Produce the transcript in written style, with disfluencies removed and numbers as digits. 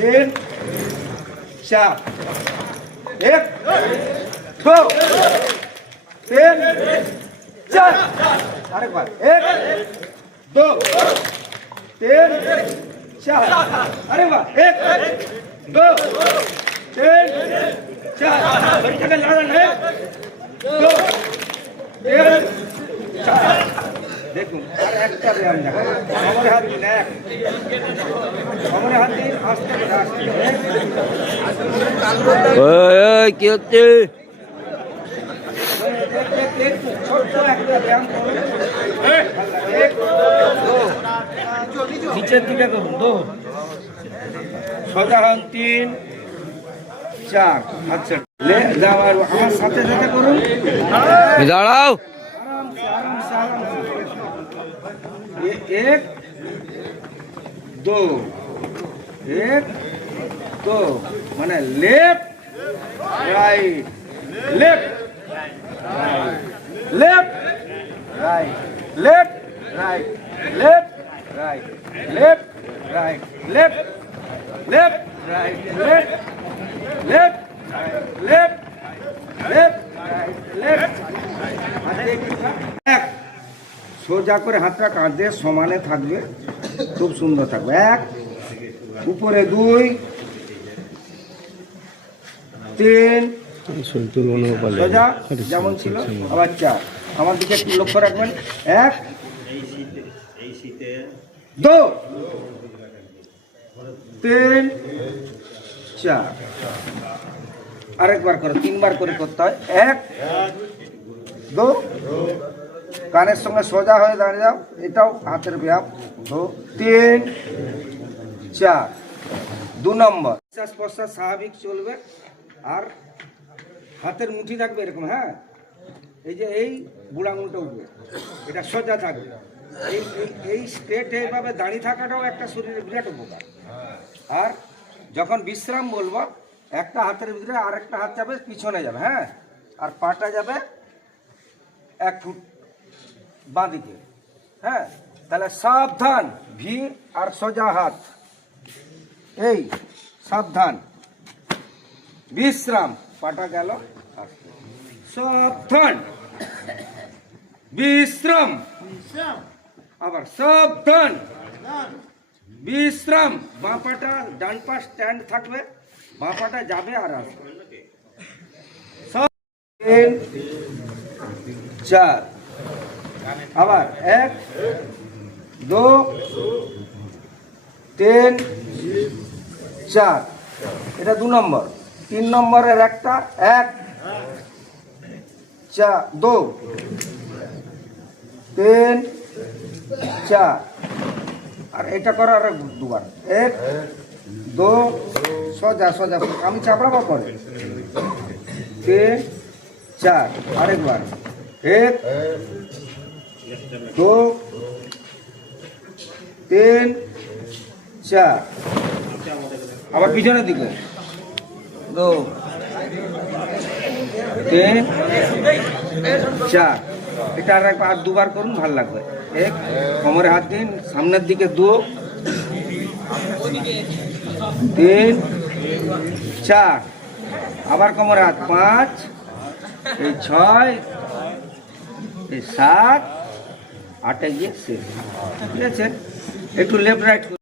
तीन चार एक दो तीन चार अरे बार एक दो तीन चार अरे वाह एक दो तीन चार बच्चे का लड़न है दो तीन चार देखो अरे একটা ব্যায়াম দেখো আমার হাত দিন এক আমার হাত দিন আস্তে আস্তে ওই ওই কি হচ্ছে ছোট একটা ব্যায়াম করো এক দো নিচের দিকে করুন দো সোজা হন তিন চার আচ্ছা ले जाओ और আমার সাথে সাথে করুন দাঁড়াও आराम से ये एक दो एक दो माने left right left left right left right left right left right left left right left left left left left এক সোজা করে হাতটা কাঁধে সমানে থাকবে খুব সুন্দর থাকবে এক উপরে দুই তিন সোজা যেমন ছিল আবার চার আমার দিকে একটু লক্ষ্য রাখবেন এক দো তিন চার আরেকবার করে তিনবার করে করতে হয় এক দো কানের সঙ্গে সোজা হয়ে দাঁড়িয়ে যাও এটাও হাতের ব্যায়াম দো তিন চার দু নম্বর নিঃশ্বাস প্রশ্বাস স্বাভাবিক চলবে আর হাতের মুঠি থাকবে এরকম হ্যাঁ এই যে এই বুড়ো আঙুলটা উঠবে এটা সোজা থাকবে এই এই স্ট্রেট এইভাবে দাঁড়িয়ে থাকাটাও একটা শরীরের বিরাট উপকার আর যখন বিশ্রাম বলবো একটা হাতের ভিতরে আরেকটা হাত যাবে পিছনে যাবে হ্যাঁ আর পাটা যাবে এক ফুট বাঁ দিকে হ্যাঁ তাহলে সাবধান ভিড় আর সোজা হাত এই সাবধান বিশ্রাম পাটা গেল সাবধান বিশ্রাম আবার সাবধান বিশ্রাম বাঁ পাটা ডান পা স্ট্যান্ড থাকবে বাঁ পাটা যাবে আর আসবে তিন চার আবার এক দো তিন চার এটা দু নম্বর তিন নম্বরের একটা এক চার দো তিন চার আর এটা করো আর দুবার এক দো সোজা সোজা আমি চাপড়াবো করে তিন চার আরেকবার এক दो तीन चार আবার পিছনের দিকে দো তিন চার এটা আর দুবার করুন ভালো লাগবে এক কোমরে হাত দিন সামনের দিকে দু তিন চার আবার কোমরে হাত পাঁচ এই ছয় এই সাত আটে গিয়ে শেষ ঠিক আছে একটু লেফট রাইট